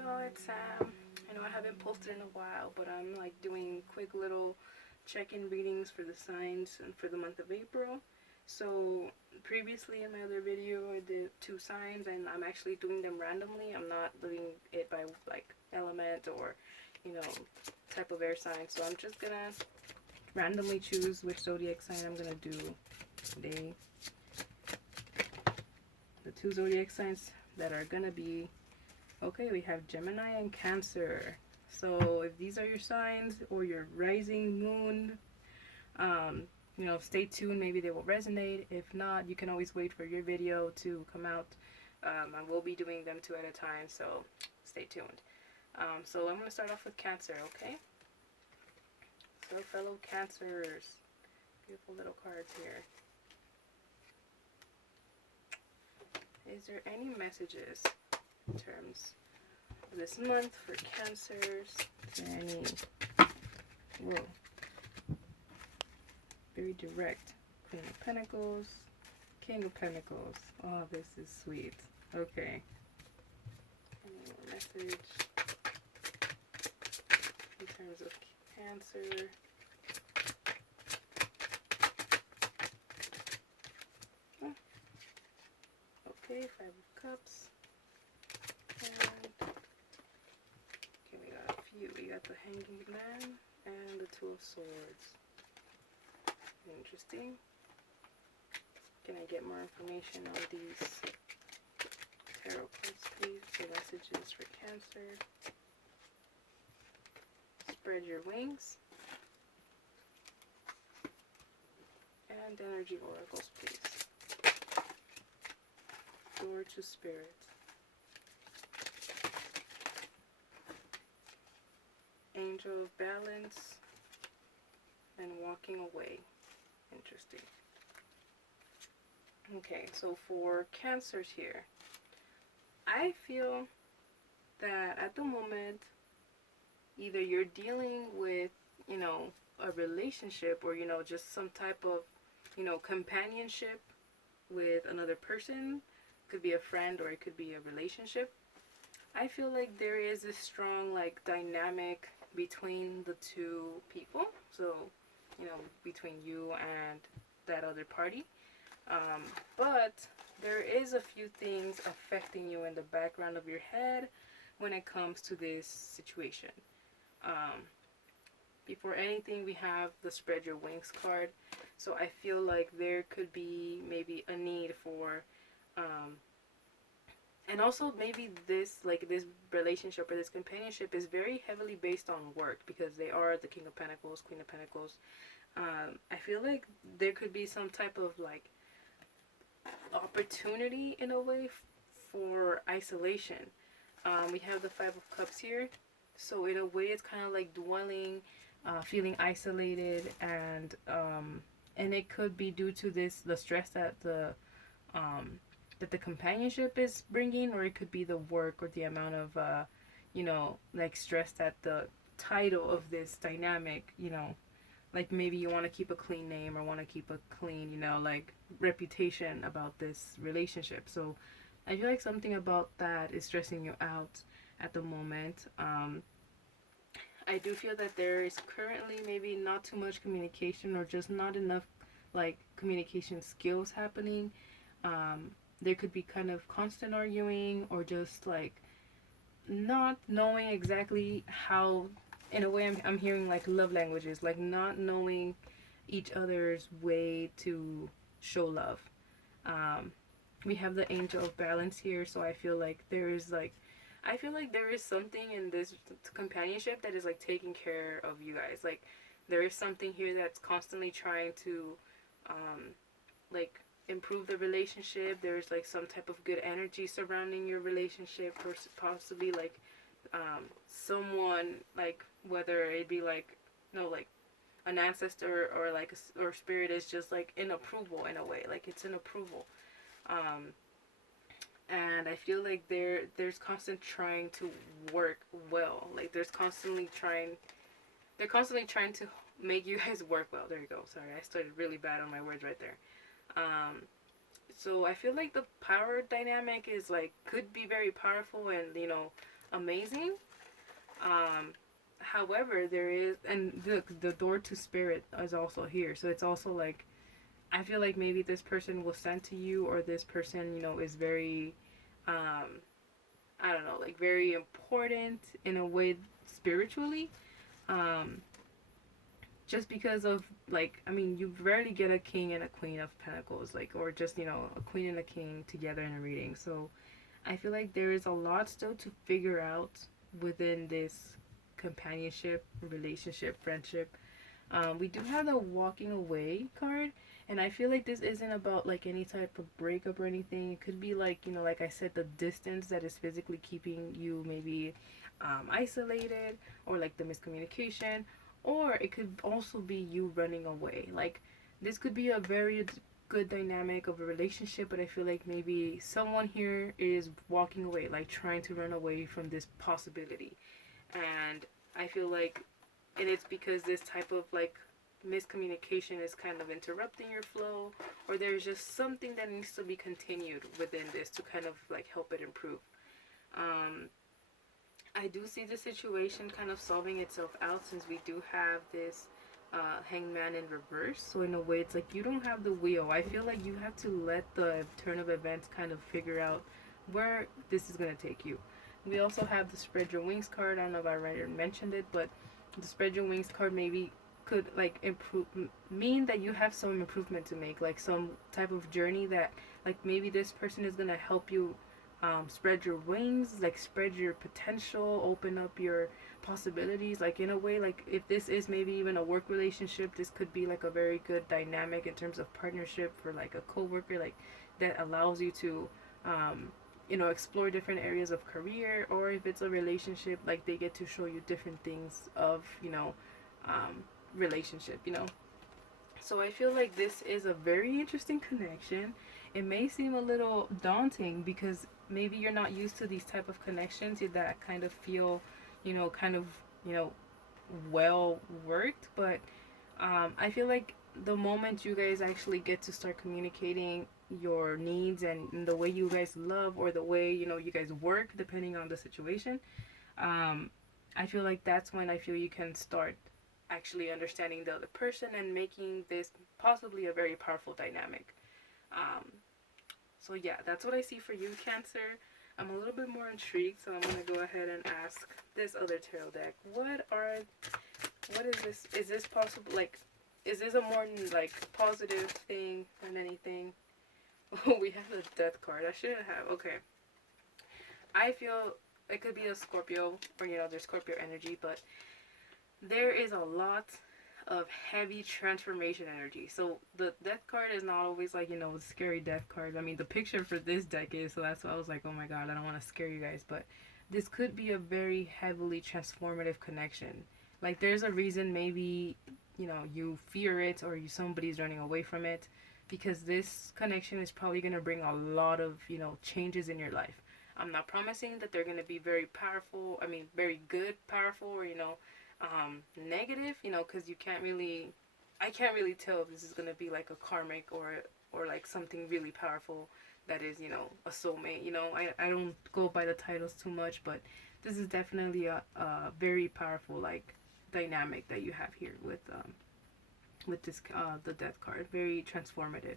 y'all, it's Sam. I know I haven't posted in a while, but I'm like doing quick little check-in readings for the signs and for the month of April. So previously in my other video I did 2 signs, and I'm actually doing them randomly. I'm not doing it by like element or type of air sign. So I'm just gonna randomly choose which zodiac sign I'm gonna do today. The 2 zodiac signs that are gonna be okay, we have Gemini and Cancer. So if these are your signs or your rising moon, stay tuned. Maybe they will resonate. If not, you can always wait for your video to come out. I will be doing them 2 at a time, so stay tuned. So I'm going to start off with Cancer, okay? So fellow Cancers, beautiful little cards here. Is there any messages in terms of this month for Cancers? Is there any, whoa, very direct. Queen of Pentacles, King of Pentacles. Oh, this is sweet. Okay. Any more message in terms of Cancer? Oh. Okay, 5 of Cups. And okay, we got a few. We got the Hanging Man and the 2 of Swords. Interesting. Can I get more information on these tarot cards, please? The messages for Cancer. Spread your wings. And energy oracles, please. Door to Spirit. Angel of Balance. And walking away. Interesting. Okay, so for Cancers here, I feel that at the moment, either you're dealing with, a relationship or, just some type of, companionship with another person. Could be a friend or it could be a relationship. I feel like there is a strong, dynamic between the 2 people. So, between you and that other party. But there is a few things affecting you in the background of your head when it comes to this situation. Before anything, we have the Spread Your Wings card. So I feel like there could be maybe a need for, and also maybe this relationship or this companionship is very heavily based on work, because they are the King of Pentacles, Queen of Pentacles. I feel like there could be some type of opportunity in a way for isolation. We have the 5 of Cups here, so in a way it's kind of like dwelling, feeling isolated, and it could be due to the stress that the companionship is bringing, or it could be the work or the amount of stress that the title of this dynamic, maybe you want to keep a clean name or want to keep a clean, reputation about this relationship. So I feel like something about that is stressing you out at the moment. I do feel that there is currently maybe not too much communication, or just not enough communication skills happening. There could be kind of constant arguing, or just not knowing exactly how. In a way, I'm hearing love languages, not knowing each other's way to show love. We have the Angel of Balance here, so I feel like there is something in this companionship that is taking care of you guys. There is something here that's constantly trying to improve the relationship. There's some type of good energy surrounding your relationship, or possibly someone, whether it be an ancestor or spirit, is just in approval, in a way, it's in approval. And I feel like there's constant trying to work well. They're constantly trying to make you guys work well. There you go. Sorry, I started really bad on my words right there. So I feel like the power dynamic is could be very powerful, and amazing. However, there is, and the door to spirit is also here. So it's also like, I feel like maybe this person will send to you, or this person, is very, I don't know, like very important in a way spiritually. Um, just because of, like, I mean, you rarely get a king and a queen of pentacles, like, or just, a queen and a king together in a reading. So I feel like there is a lot still to figure out within this companionship, relationship, friendship. We do have the walking away card, and I feel like this isn't about like any type of breakup or anything. It could be like, like I said, the distance that is physically keeping you maybe isolated, or like the miscommunication, or it could also be you running away. Like, this could be a very good dynamic of a relationship, but I feel like maybe someone here is walking away, like trying to run away from this possibility. And I feel like and it's because this type of like miscommunication is kind of interrupting your flow, or there's just something that needs to be continued within this to kind of like help it improve. um I do see the situation kind of solving itself out, since we do have this hangman in reverse. So in a way, it's like you don't have the wheel. I feel like you have to let the turn of events kind of figure out where this is going to take you. We also have the spread your wings card. I don't know if I already mentioned it, but the spread your wings card maybe could like improve, mean that you have some improvement to make, like some type of journey that, like, maybe this person is gonna help you spread your wings, like spread your potential, open up your possibilities. Like, in a way, like if this is maybe even a work relationship, this could be like a very good dynamic in terms of partnership for like a coworker, like that allows you to explore different areas of career. Or if it's a relationship, like they get to show you different things of um, relationship. So I feel like this is a very interesting connection. It may seem a little daunting because maybe you're not used to these type of connections that kind of feel, kind of, you know, well worked. But I feel like the moment you guys actually get to start communicating your needs and the way you guys love, or the way you guys work, depending on the situation, um, I feel like that's when I feel you can start actually understanding the other person and making this possibly a very powerful dynamic. Um, so yeah, that's what I see for you, Cancer. I'm a little bit more intrigued, so I'm gonna go ahead and ask this other tarot deck. What is this? Is this possible? Like, is this a more like positive thing than anything? Oh, we have the Death card. I shouldn't have. Okay. I feel it could be a Scorpio, or there's Scorpio energy, but there is a lot of heavy transformation energy. So the Death card is not always like, the scary Death card. I mean, the picture for this deck is, so that's why I was like, oh my god, I don't want to scare you guys, but this could be a very heavily transformative connection. Like, there's a reason maybe, you fear it, or somebody's running away from it, because this connection is probably going to bring a lot of, changes in your life. I'm not promising that they're going to be very powerful, I mean, very good, powerful, or, negative, because I can't really tell if this is going to be like a karmic, or like something really powerful that is, a soulmate. I don't go by the titles too much, but this is definitely a very powerful, like, dynamic that you have here with this the Death card. Very transformative.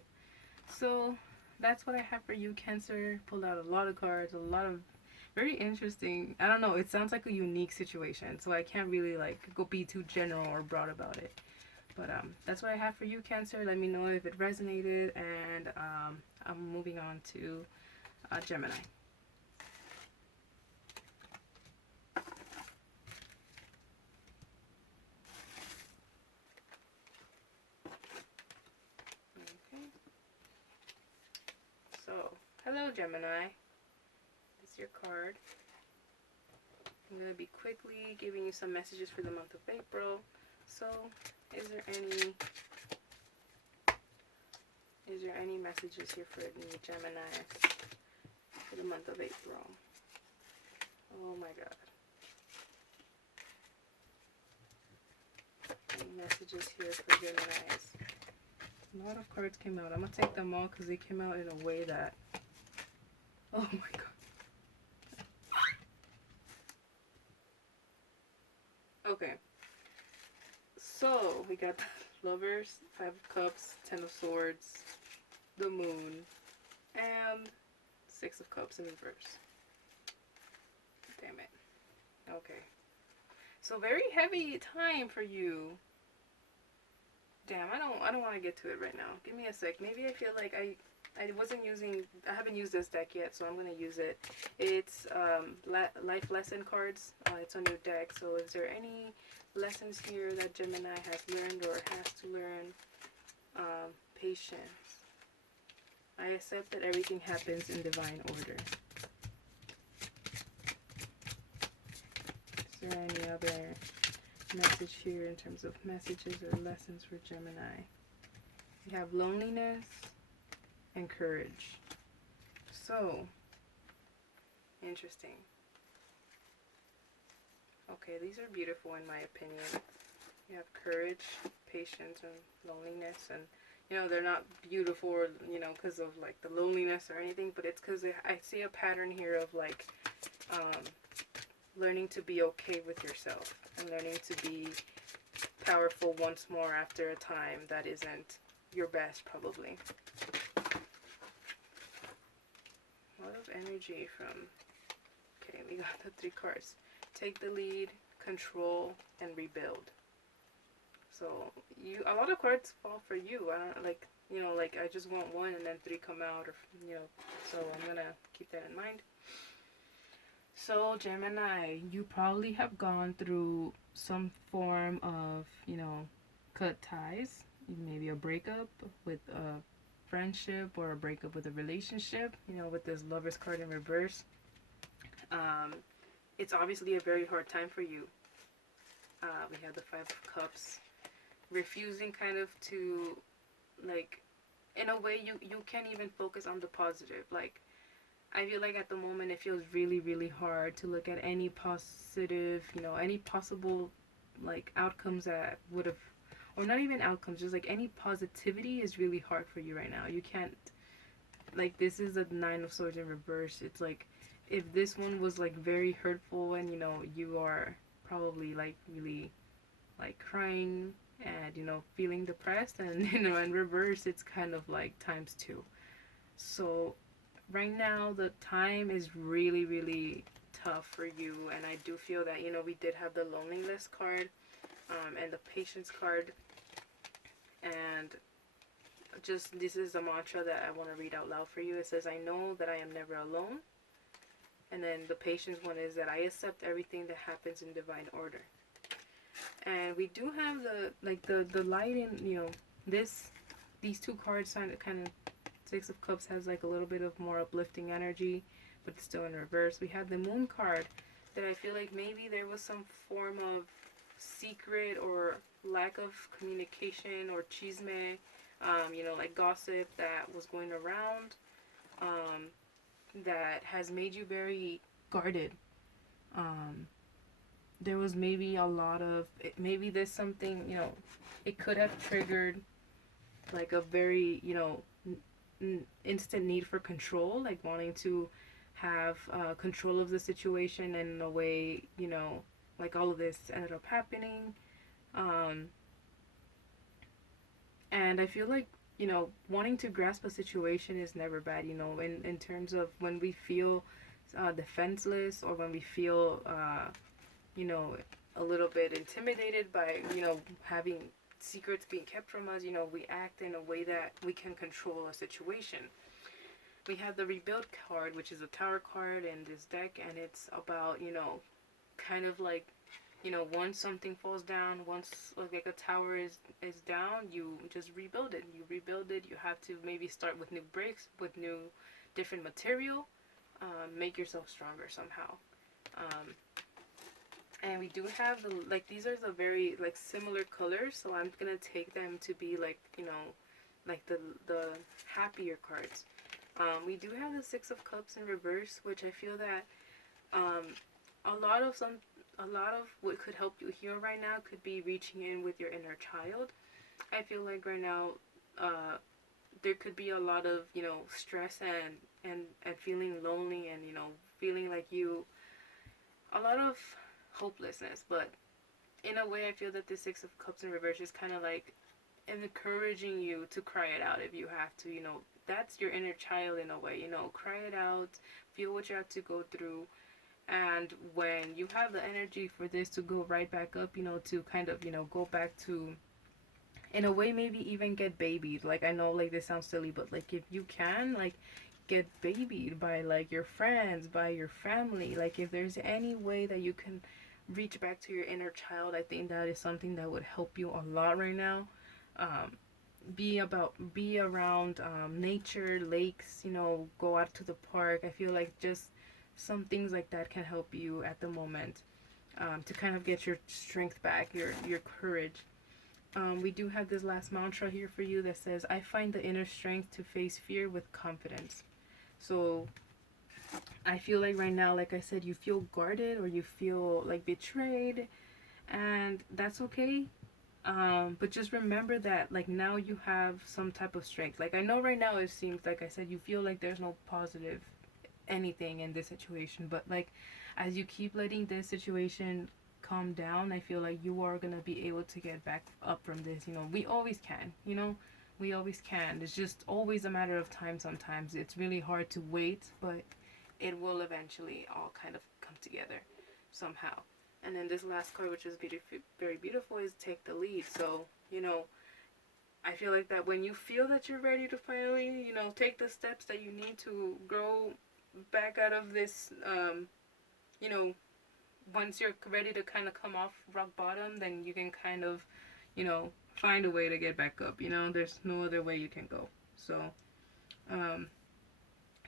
So that's what I have for you, Cancer. Pulled out a lot of cards, a lot of very interesting. I don't know, it sounds like a unique situation, so I can't really like go be too general or broad about it. But that's what I have for you, Cancer. Let me know if it resonated, and I'm moving on to Gemini. Okay. So, hello, Gemini. This is your card. I'm going to be quickly giving you some messages for the month of April. So, is there any messages here for the Gemini for the month of April? Oh my god. Any messages here for Geminis? A lot of cards came out. I'm going to take them all because they came out in a way that... Oh my god. Okay. So we got the Lovers, Five of Cups, Ten of Swords, the Moon, and Six of Cups in reverse. Damn it. Okay. So very heavy time for you. Damn, I don't want to get to it right now. Give me a sec. Maybe I feel like I haven't used this deck yet, so I'm going to use it. It's life lesson cards. It's on your deck. So is there any lessons here that Gemini has learned or has to learn? Patience. I accept that everything happens in divine order. Is there any other message here in terms of messages or lessons for Gemini? We have loneliness and courage. So, interesting. Okay, these are beautiful in my opinion. You have courage, patience, and loneliness, and you know, they're not beautiful, you know, because of like the loneliness or anything, but it's because I see a pattern here of like learning to be okay with yourself and learning to be powerful once more after a time that isn't your best, probably. A lot of energy from, okay, we got the 3 cards. Take the lead, control, and rebuild. So a lot of cards fall for you. I don't like, you know, like I just want 1 and then 3 come out, or you know. So I'm gonna keep that in mind. So Gemini, you probably have gone through some form of, you know, cut ties. Maybe a breakup with a friendship or a breakup with a relationship. You know, with this Lovers card in reverse. It's obviously a very hard time for you. We have the 5 of Cups. Refusing kind of to, like, in a way you can't even focus on the positive. Like, I feel like at the moment it feels really, really hard to look at any positive, you know, any possible, like, outcomes that would have, or not even outcomes, just like any positivity is really hard for you right now. You can't, like, this is a 9 of Swords in reverse. It's like, if this one was like very hurtful and, you know, you are probably like really like crying and, you know, feeling depressed, and, you know, in reverse it's kind of like ×2. So right now the time is really, really tough for you, and I do feel that, you know, we did have the loneliness card and the patience card, and just this is a mantra that I want to read out loud for you. It says, I know that I am never alone. And then the patience one is that I accept everything that happens in divine order. And we do have the light in, you know, these 2 cards kind of 6 of Cups has like a little bit of more uplifting energy, but it's still in reverse. We have the Moon card that I feel like maybe there was some form of secret or lack of communication or chisme, you know, like gossip that was going around, that has made you very guarded. There was maybe a lot of, maybe there's something, you know, it could have triggered like a very, you know, instant need for control, like wanting to have control of the situation, and in a way, you know, like all of this ended up happening. And I feel like, you know, wanting to grasp a situation is never bad, you know, in terms of when we feel defenseless, or when we feel you know, a little bit intimidated by, you know, having secrets being kept from us, you know, we act in a way that we can control a situation. We have the Rebuild card, which is a Tower card in this deck, and it's about, you know, kind of like, you know, once something falls down, once like a tower is down, you just rebuild it. You rebuild it. You have to maybe start with new bricks, with new different material, make yourself stronger somehow. And we do have the, like, these are the very like similar colors, so I'm gonna take them to be like, you know, like the happier cards. We do have the 6 of Cups in reverse, which I feel that a lot of what could help you heal right now could be reaching in with your inner child. I feel like right now there could be a lot of, you know, stress and feeling lonely, and, you know, feeling like a lot of hopelessness. But in a way, I feel that the Six of Cups in reverse is kind of like encouraging you to cry it out if you have to. That's your inner child in a way. Cry it out, feel what you have to go through. And when you have the energy for this to go right back up, to kind of, go back to, in a way, maybe even get babied. Like, I know, like, this sounds silly, but, like, if you can, like, get babied by, like, your friends, by your family. Like, if there's any way that you can reach back to your inner child, I think that is something that would help you a lot right now. um, be around nature, lakes, go out to the park. I feel like just some things like that can help you at the moment, to kind of get your strength back, your courage. We do have this last mantra here for you that says, I find the inner strength to face fear with confidence. So I feel like right now, like I said, you feel guarded or you feel like betrayed, and that's okay. But just remember that, like, now you have some type of strength. Like, I know right now it seems, like I said, you feel like there's no positive anything in this situation, but, like, as you keep letting this situation calm down, I feel like you are gonna be able to get back up from this. We always can. We always can. It's just always a matter of time. Sometimes it's really hard to wait, but it will eventually all kind of come together somehow. And then this last card, which is very beautiful, is take the lead. So, I feel like that when you feel that you're ready to finally, take the steps that you need to grow back out of this, you know, once you're ready to kind of come off rock bottom, then you can kind of, find a way to get back up. There's no other way you can go. So,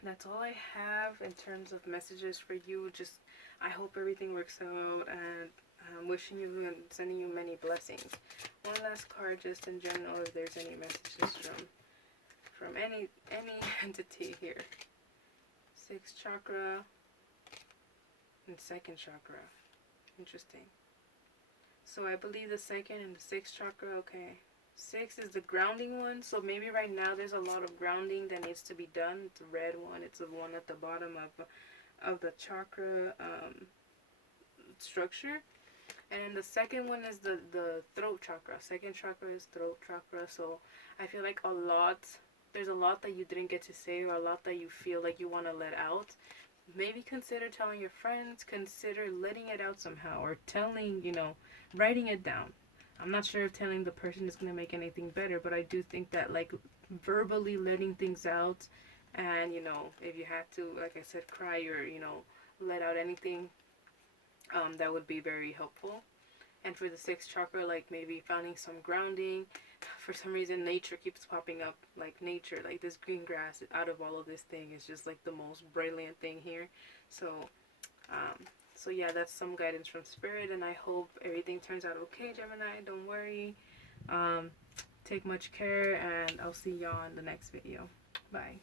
that's all I have in terms of messages for you. Just, I hope everything works out, and I'm wishing you and sending you many blessings. One last card, just in general, if there's any messages from any entity here. Sixth chakra and second chakra. Interesting. So I believe the second and the sixth chakra, okay. Six is the grounding one, so maybe right now there's a lot of grounding that needs to be done. It's a red one. It's the one at the bottom of the chakra structure. And then the second one is the throat chakra. Second chakra is throat chakra. So I feel like there's a lot that you didn't get to say, or a lot that you feel like you want to let out. Maybe consider telling your friends, consider letting it out somehow, or writing it down. I'm not sure if telling the person is going to make anything better, but I do think that, like, verbally letting things out, and, if you have to, like I said, cry, or, let out anything, that would be very helpful. And for the sixth chakra, like, maybe finding some grounding. For some reason, nature keeps popping up, like nature, like this green grass out of all of this thing is just like the most brilliant thing here. So, so yeah, that's some guidance from Spirit, and I hope everything turns out okay, Gemini. Don't worry. Take much care, and I'll see y'all in the next video. Bye.